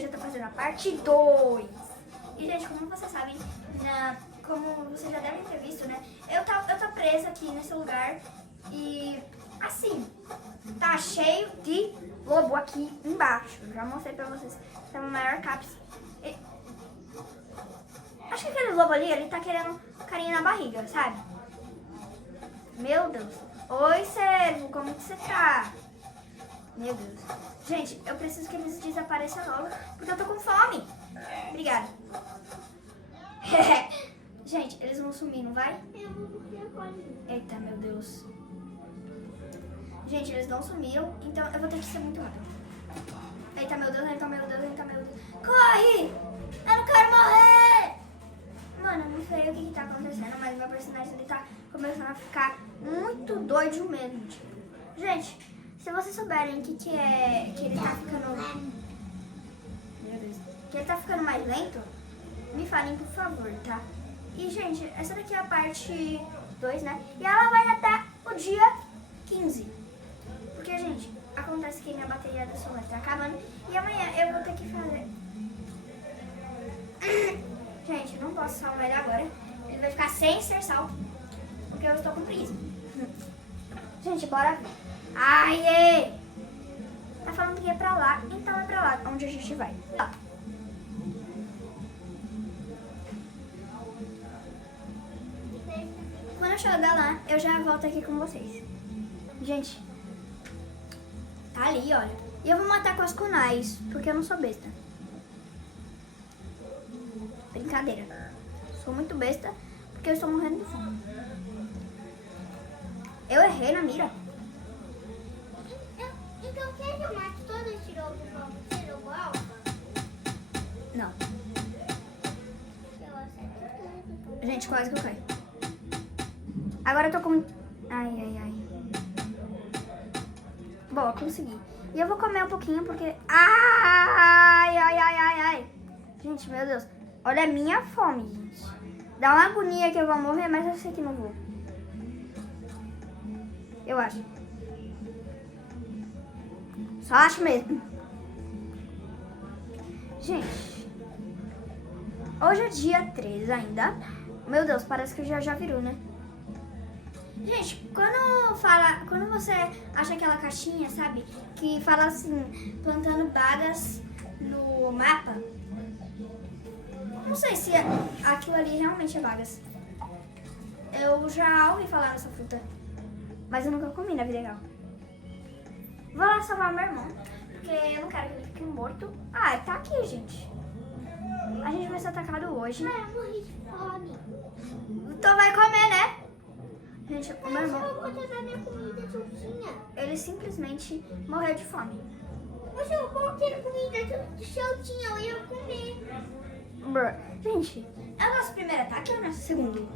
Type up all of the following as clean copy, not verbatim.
eu já tô fazendo a parte 2. E, gente, como vocês sabem, como vocês já devem ter visto, né? Eu tô presa aqui nesse lugar e, assim, tá cheio de lobo aqui embaixo. Já mostrei pra vocês. Tá no maior caps. Acho que aquele lobo ali, ele tá querendo carinho na barriga, sabe? Meu Deus. Oi, servo, como que você tá? Meu Deus. Gente, eu preciso que eles desapareçam logo, porque eu tô com fome. Obrigada. Gente, eles vão sumir, não vai? Eita, meu Deus. Gente, eles não sumiram, então eu vou ter que ser muito rápido. Eita, meu Deus, eita, meu Deus, eita, meu Deus. Corre! Eu não quero morrer! Mano, eu não sei o que tá acontecendo, mas meu personagem ele tá começando a ficar muito doido mesmo. Gente, se vocês souberem que ele tá ficando... Meu Deus. Que ele tá ficando mais lento, me falem, por favor, tá? E, gente, essa daqui é a parte 2, né? E ela vai até o dia 15. Porque, gente, acontece que minha bateria do celular tá acabando. E amanhã eu vou ter que fazer... Gente, eu não posso salvar ele agora. Ele vai ficar sem ser salvo. Porque eu estou com preguiça. Gente, bora ver. Ai, tá falando que é pra lá. Então é pra lá, onde a gente vai. Ó. Quando eu chegar lá, eu já volto aqui com vocês. Gente, tá ali, olha. E eu vou matar com as kunais, porque eu não sou besta. Brincadeira. Sou muito besta, porque eu estou morrendo de fome. Eu errei na mira. Então quer que eu mate todo esse lobo pra você, lobo alfa? Não. Eu acerto tudo. Gente, quase que eu caí. Agora eu tô com... Ai. Boa, consegui. E eu vou comer um pouquinho porque... Ai. Gente, meu Deus. Olha a minha fome, gente. Dá uma agonia que eu vou morrer, mas eu sei que não vou. Eu acho. Só acho mesmo. Gente. Hoje é dia 13 ainda. Meu Deus, parece que já virou, né? Gente, quando você acha aquela caixinha, sabe? Que fala assim, plantando bagas no mapa. Não sei se aquilo ali realmente é bagas. Eu já ouvi falar nessa fruta. Mas eu nunca comi na vida real. Vou lá salvar meu irmão. Porque eu não quero que ele fique morto. Ah, tá aqui, gente. A gente vai ser atacado hoje. Ah, eu morri de fome. Então vai comer, né? Gente, o meu irmão... Eu vou botar minha comida soltinha. Ele simplesmente morreu de fome. Mas eu vou ter comida soltinha, eu ia comer. Gente, é o nosso primeiro ataque ou é o nosso segundo?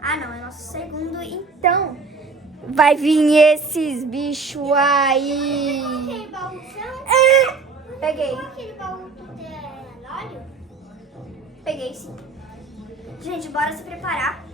Ah, não, é o nosso segundo. Então, vai vir esses bichos aí. Aquele baú seu? Peguei. Aquele baú do relógio? Peguei, sim. Gente, bora se preparar.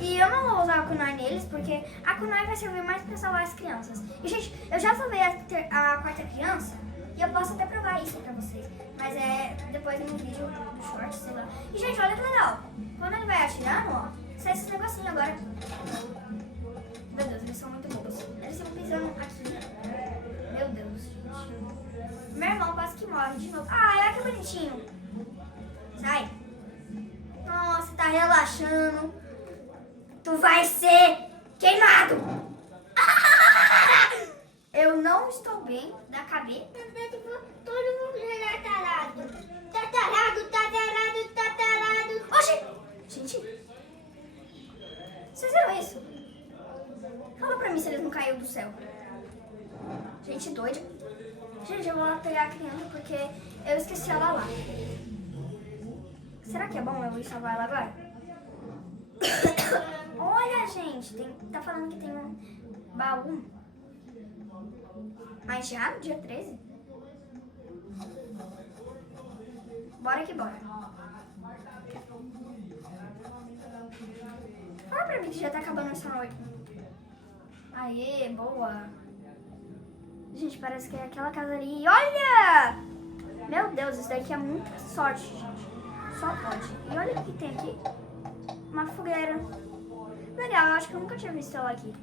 E eu não vou usar a kunai neles, porque a kunai vai servir mais pra salvar as crianças. E, gente, eu já salvei a quarta criança e eu posso até provar isso pra vocês. Mas é depois no vídeo do short, sei lá. E, gente, olha que legal. Quando ele vai atirando, ó, sai esses negocinhos agora. Meu Deus, eles são muito bobos. Eles estão pisando aqui. Meu Deus, gente. Meu irmão quase que morre de novo. Ah, olha que bonitinho. Sai. Nossa, tá relaxando. Tu vai ser queimado. Eu não estou bem da cabeça. Todo mundo já é tarado. Tatarado. Oxi! Gente, vocês viram isso? Fala pra mim se eles não caíram do céu. Gente doida. Gente, eu vou lá pegar a criança porque eu esqueci ela lá. Será que é bom eu ir salvar ela agora? Olha, gente, tá falando que tem um baú. Mas já no dia 13? Bora que bora. Fala pra mim que já tá acabando essa noite. Aê, boa. Gente, parece que é aquela casa ali. Olha! Meu Deus, isso daqui é muita sorte, gente. Só pode. E olha o que tem aqui. Uma fogueira. Legal, eu acho que eu nunca tinha visto ela aqui.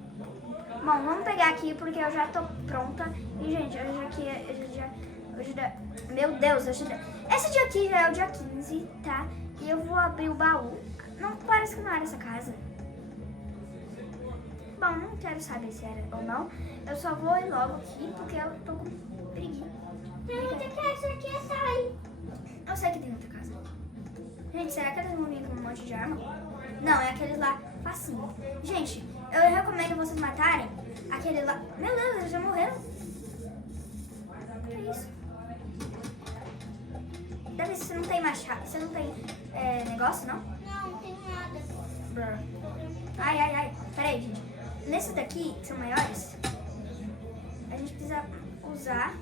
Bom, vamos pegar aqui porque eu já tô pronta. E, gente, meu Deus, esse dia aqui já é o dia 15, tá? E eu vou abrir o baú. Não, parece que não era essa casa. Bom, não quero saber se era ou não. Eu só vou ir logo aqui porque eu tô com preguiça. Tem outra casa aqui atrás. Eu sei que tem outra casa. Gente, será que eles vão vir com um monte de arma? Não, é aqueles lá facinho. Gente, eu recomendo vocês matarem aquele lá. Meu Deus, eles já morreram. Que isso? Deve ser, você não tem machado, você não tem negócio, não? Não tem nada. Brr. Ai. Peraí, gente. Nesses daqui, que são maiores, a gente precisa usar...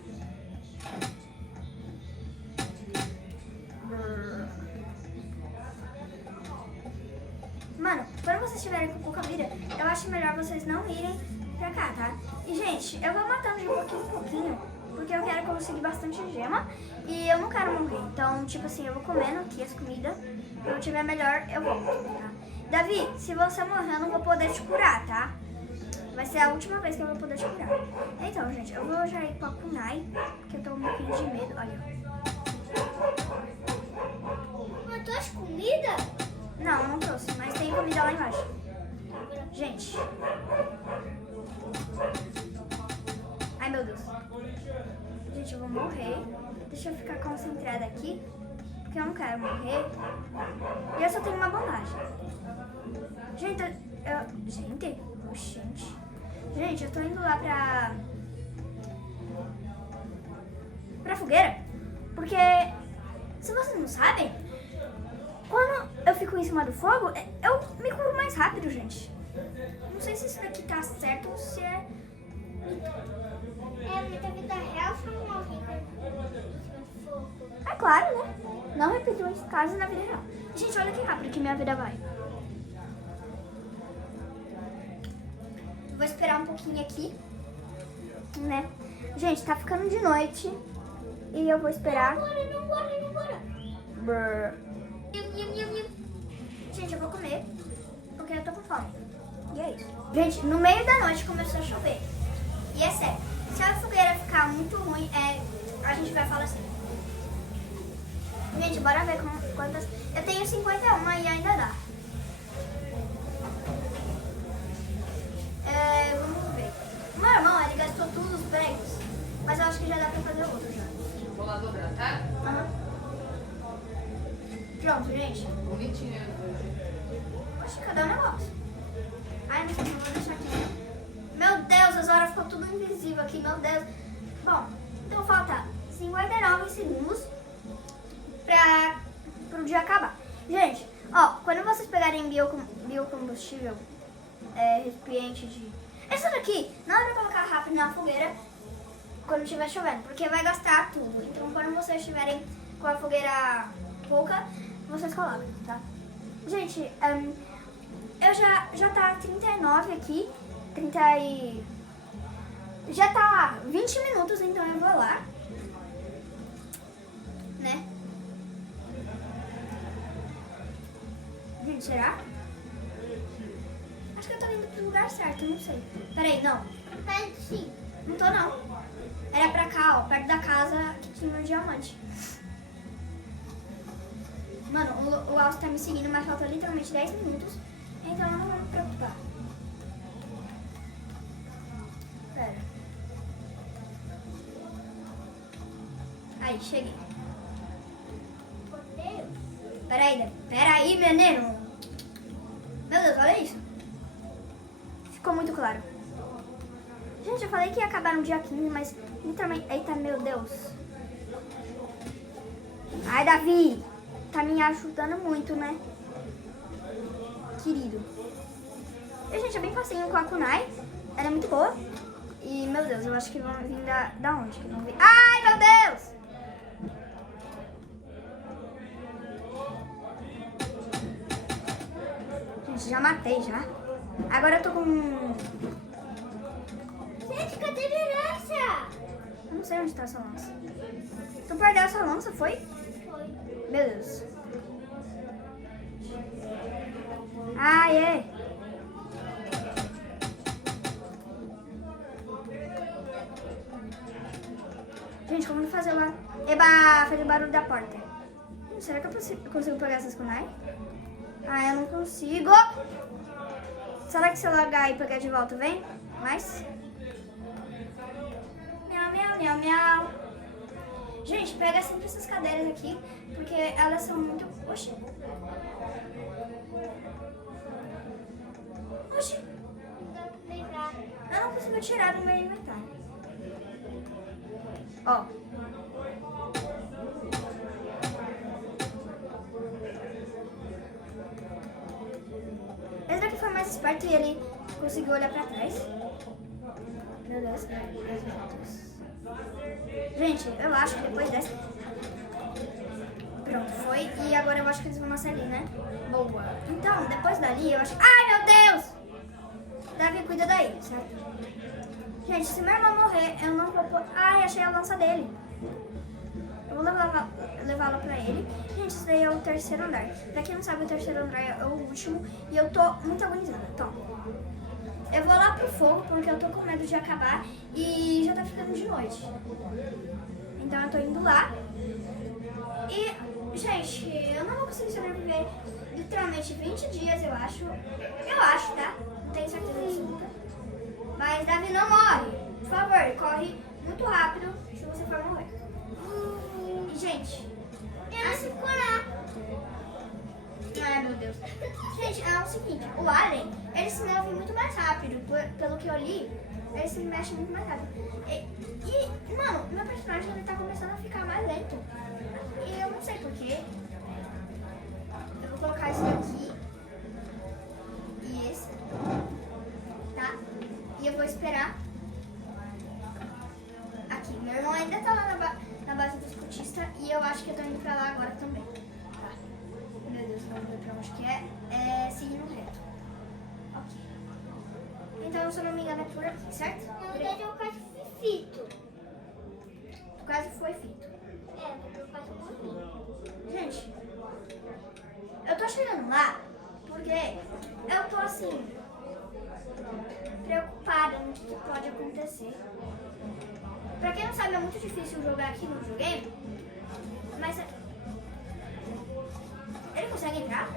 Mano, quando vocês estiverem com pouca vida, eu acho melhor vocês não irem pra cá, tá? E, gente, eu vou matando de pouquinho em pouquinho, porque eu quero conseguir bastante gema e eu não quero morrer. Então, tipo assim, eu vou comendo aqui as comidas. Quando eu tiver melhor, eu volto, tá? Davi, se você morrer, eu não vou poder te curar, tá? Vai ser a última vez que eu vou poder te curar. Então, gente, eu vou já ir pra kunai, porque eu tô um pouquinho de medo. Olha. Matou as comidas? Não, eu não trouxe, mas tem comida lá embaixo. Gente. Ai, meu Deus. Gente, eu vou morrer. Deixa eu ficar concentrada aqui, porque eu não quero morrer. E eu só tenho uma bandagem. Gente, Gente, eu tô indo lá pra fogueira, porque, se vocês não sabem, quando eu fico em cima do fogo, eu me curo mais rápido, gente. Não sei se isso daqui tá certo ou se é... Na vida real foi uma vida de fogo. É claro, né? Não repitam esse caso na vida real. Gente, olha que rápido que minha vida vai. Vou esperar um pouquinho aqui, né? Gente, tá ficando de noite e eu vou esperar. Não bora. Brrr. Gente, eu vou comer porque eu tô com fome. E é isso. Gente, no meio da noite começou a chover. E é sério, se a fogueira ficar muito ruim, a gente vai falar assim. Gente, bora ver quantas... Eu tenho 51 e ainda dá. Vamos ver. O meu irmão, ele gastou todos os pregos, mas eu acho que já dá pra fazer outro já. Vou lá dobrar, tá? Aham. Pronto, gente. Bonitinho. Oxe, cadê o negócio? Ai, não sei, não vou deixar aqui. Meu Deus, as horas ficou tudo invisível aqui, meu Deus. Bom, então falta 59 segundos pro dia acabar. Gente, ó, quando vocês pegarem biocombustível, recipiente de... Isso daqui não é pra colocar rápido na fogueira quando estiver chovendo, porque vai gastar tudo. Então, quando vocês estiverem com a fogueira pouca, vocês colocam, tá? Gente, eu já tá 39 aqui, 30 e... Já tá 20 minutos, então eu vou lá, né? Gente, será? Acho que eu tô indo pro lugar certo, não sei. Peraí, não. Tá sim. Não tô, não. Era pra cá, ó, perto da casa que tinha um diamante. Mano, o Alce tá me seguindo, mas falta literalmente 10 minutos. Então eu não vou me preocupar. Pera. Aí, cheguei. Peraí, menino. Meu Deus, olha isso. Ficou muito claro. Gente, eu falei que ia acabar no dia 15, mas literalmente... Eita, meu Deus. Ai, Davi. Tá me ajudando muito, né? Querido. E, gente, é bem facinho com a kunai. Ela é muito boa. E, meu Deus, eu acho que vão vir da onde? Que não vi. Ai, meu Deus! Gente, já matei, já. Agora eu tô com... Gente, cadê a liderança? Eu não sei onde onde tá essa lança? Tu perdeu essa lança, foi? Foi. Meu Deus. Ai, é. Gente, como fazer lá? Eba, fazer o barulho da porta. Será que eu consigo pegar essas kunai? Ah, eu não consigo. Será que se eu largar e pegar de volta, vem? Mais? Miau, miau, miau, miau. Gente, pega sempre essas cadeiras aqui, porque elas são muito... Oxi. Oxi. Não dá pra pegar. Eu não consigo tirar do meu inventário. Ó. Esse daqui foi mais esperto e ele conseguiu olhar pra trás. Meu Deus. Gente, eu acho que depois dessa... Pronto, foi. E agora eu acho que eles vão nascer ali, né? Boa. Então, depois dali, eu acho... Ai, meu Deus! Davi, cuida daí, certo? Gente, se meu irmão morrer, eu não vou... Ai, achei a lança dele. Eu vou levá-la pra ele. Gente, esse daí é o terceiro andar. Pra quem não sabe, o terceiro andar é o último. E eu tô muito agonizada. Então, eu vou lá pro fogo, porque eu tô com medo de acabar. E já tá ficando de noite. Então eu tô indo lá. E, gente, eu não vou conseguir sobreviver literalmente 20 dias, eu acho. Eu acho, tá? Não tenho certeza absoluta. Mas Davi não morre. Por favor, corre muito rápido se você for morrer. E, gente, Eu não sei curar. ai meu Deus. Gente, é o seguinte, o alien, ele se move muito mais rápido. Pelo que eu li, ele se mexe muito mais rápido. E mano, meu personagem ele tá começando a ficar mais lento. E eu não sei porquê. Eu vou colocar esse daqui. E esse. Tá? E eu vou esperar. Aqui, meu irmão ainda tá lá na base do escutista. E eu acho que eu tô indo pra lá agora também. Tá? Meu Deus, vamos ver pra onde que é. É seguindo reto. Ok. Então, se eu não me engano, é por aqui, certo? Na verdade, eu quase fui fito. Quase foi fito. É, porque eu quase morri. Gente, eu tô chegando lá porque eu tô assim, preocupada no que pode acontecer. Pra quem não sabe, é muito difícil jogar aqui no videogame, mas ele consegue entrar?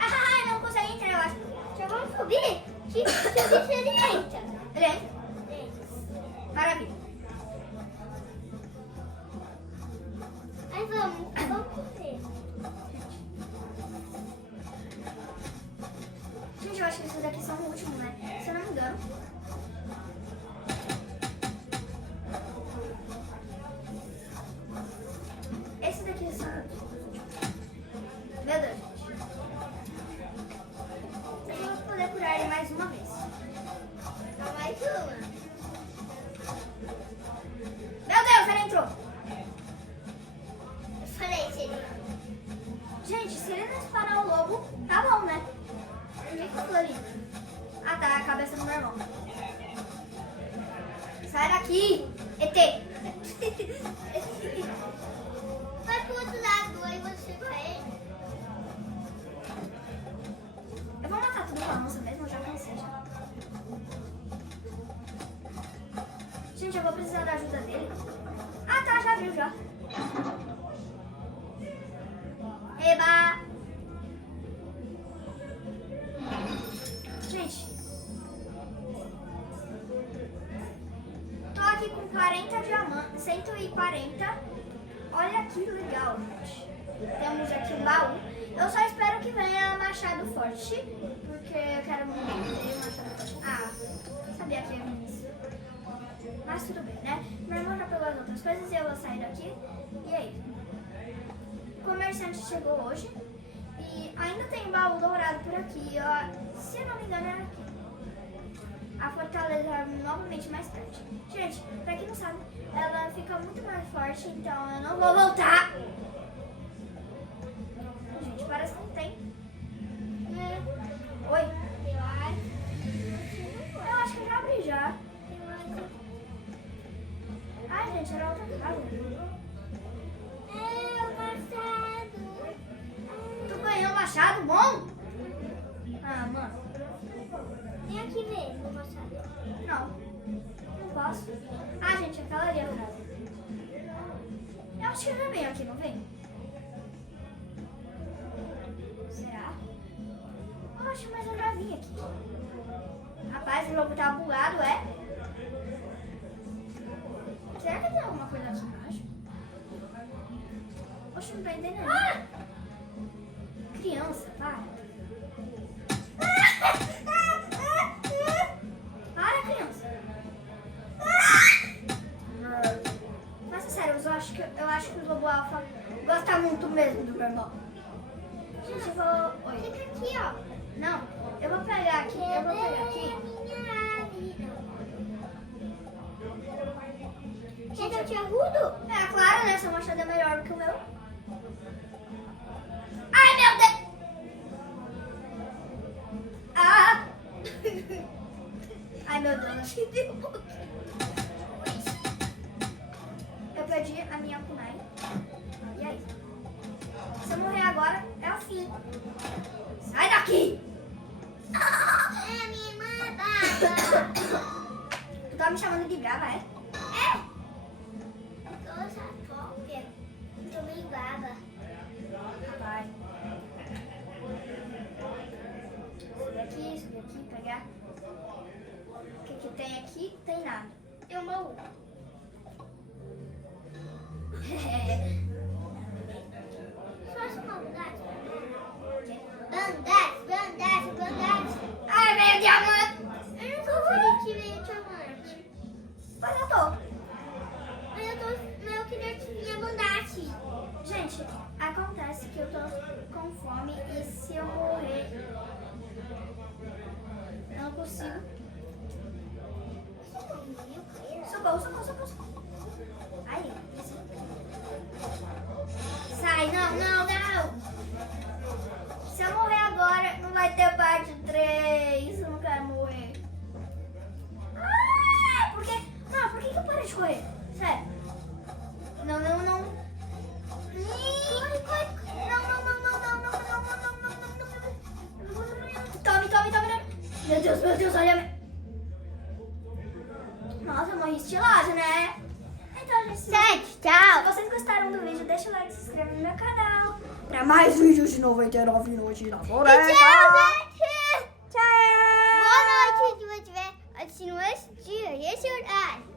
Ah, não consegue entrar, eu acho. Já vamos subir? Se ele entra. Ele entra? Maravilha. Aí vamos correr. Gente, eu acho que esses daqui são o último, né? Se eu não me engano. Esses daqui são os últimos. Meu Deus, gente. Eu vou poder curar ele mais uma vez. Só mais uma. Meu Deus, ele entrou. Eu falei, seria. Gente, se ele não disparar o lobo, tá bom, né? Onde é que eu tô ali? Ah, tá, a cabeça do meu irmão. Sai daqui, ET. Vai pro outro lado, aí você vai. Eu vou matar tudo com a lança mesmo, eu já cansei já. Gente, eu vou precisar da ajuda dele. Ah, tá, já viu, já. Eba! Gente, tô aqui com 40 diamantes, 140. Olha que legal, gente. Temos aqui um baú. Eu só espero que venha machado forte, porque eu quero muito ter machado forte. Ah, sabia que ia vir isso. Mas tudo bem, né? Meu irmão já pegou as outras coisas e eu vou sair daqui. E aí? O comerciante chegou hoje e ainda tem baú dourado por aqui, ó. Se eu não me engano, é aqui. A fortaleza é novamente mais forte. Gente, pra quem não sabe, ela fica muito mais forte, então eu não vou voltar. Gente, parece que não tem. Oi? Eu acho que eu já abri já. Ai, gente, era É o machado. Tu ganhou um machado bom? Ah, mano. Vem aqui ver o machado. Não. Não posso. Ah, gente, aquela ali é a frase. Eu acho que eu já venho aqui, não vem? Será? Eu acho, mas eu já vim aqui. Rapaz, o jogo tá bugado, é? Será que tem alguma coisa aqui embaixo? Oxe, não tô entendendo. Ah! Criança, para. Para, criança. Mas é sério, eu acho que o Lobo Alfa gosta muito mesmo do meu irmão. Gente, eu vou... Oi. Fica aqui, ó. Não, eu vou pegar aqui, eu vou pegar aqui. Quer que eu te ajudo? É claro, né? Seu machado é melhor do que o meu. Ai, meu Deus! Ah! Ai, meu Deus. Eu perdi a minha kunai. E aí? Se eu morrer agora, é o fim. Sai daqui! É, minha irmã é brava. Tu tá me chamando de brava, é? Eu sou a cópia. Eu tô meio brava. Vai. Subir aqui, pegar. O que tem aqui? Tem nada. Eu morro. Faça uma maldade. Bandagem. Ai, veio diamante! Eu não tô feliz de ver diamante. Mas eu tô. Mas eu queria te ver bandagem. Gente, acontece que eu tô com fome e se eu morrer, eu não consigo. Socorro. Aí, isso. Sai, não. Se eu morrer agora, não vai ter parte 3. Eu não quero morrer. Ah, por quê? Não, por que eu parei de correr? Sério. Não. Tome. Meu Deus, olha. Nossa, morri estilosa, né? Então, gente, se Tchau. vocês gostaram do vídeo, deixa o like, se inscreve no meu canal. Pra mais vídeos de 99 minutos na floresta. Tchau, gente. Tchau. Boa noite, se você estiver assistindo esse dia e esse horário.